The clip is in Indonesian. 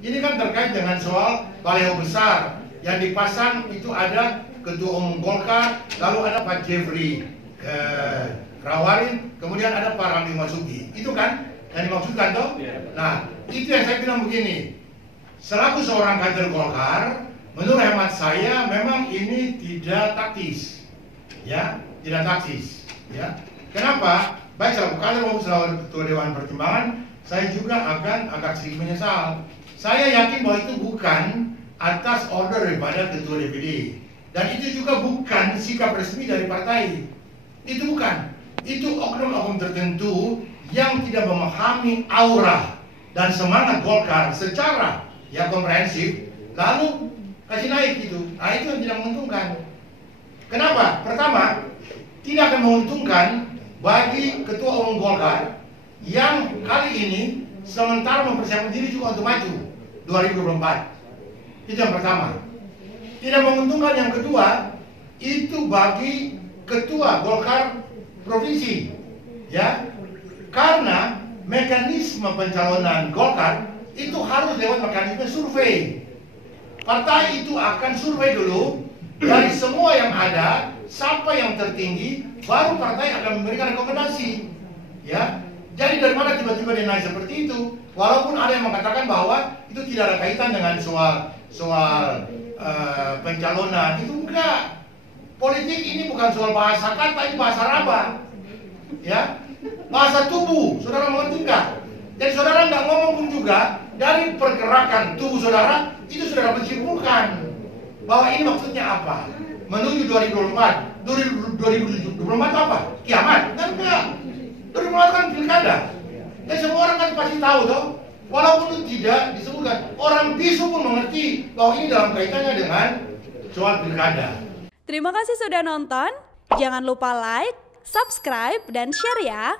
Ini kan terkait dengan soal baliho besar yang dipasang itu ada Ketua Umum Golkar, lalu ada Pak Jeffrey Rawarin, kemudian ada Pak Ramli Masuki. Itu kan yang dimaksudkan toh? Nah, itu yang saya bilang begini. Selaku seorang kader Golkar, menurut hemat saya memang ini tidak taktis. Ya, tidak taktis, ya. Kenapa? Baik selaku kader maupun selaku Ketua Dewan Pertimbangan, saya juga akan agak sedikit menyesal. Saya yakin bahwa itu bukan atas order daripada Ketua DPD. Dan itu juga bukan sikap resmi dari partai. Itu bukan. Itu oknum-oknum tertentu yang tidak memahami aura dan semangat Golkar secara komprehensif, lalu kasih naik gitu. Nah, itu yang tidak menguntungkan. Kenapa? Pertama, tidak akan menguntungkan bagi Ketua Umum Golkar yang kali ini sementara mempersiapkan diri juga untuk maju 2024. Itu yang pertama. Tidak menguntungkan yang kedua, itu bagi Ketua Golkar Provinsi, ya, karena mekanisme pencalonan Golkar itu harus lewat mekanisme survei. Partai itu akan survei dulu dari semua yang ada sampai yang tertinggi, baru partai akan memberikan rekomendasi, ya. Jadi dari mana tiba-tiba dia naik seperti itu? Walaupun ada yang mengatakan bahwa itu tidak ada kaitan dengan soal pencalonan, itu enggak. Politik ini bukan soal bahasa kata, ini bahasa raba, ya, bahasa tubuh. Saudara mengerti enggak? Jadi saudara enggak ngomong pun juga dari pergerakan tubuh saudara itu saudara menyimpulkan bahwa ini maksudnya apa? Menuju 2024, 2024 apa? Kiamat? Enggak. 2024 kan pilkada. Dan semua orang kan pasti tahu toh. Walaupun tidak disebutkan, orang bisu pun mengerti bahwa ini dalam kaitannya dengan soal pilkada. Terima kasih sudah nonton. Jangan lupa like, subscribe, dan share ya.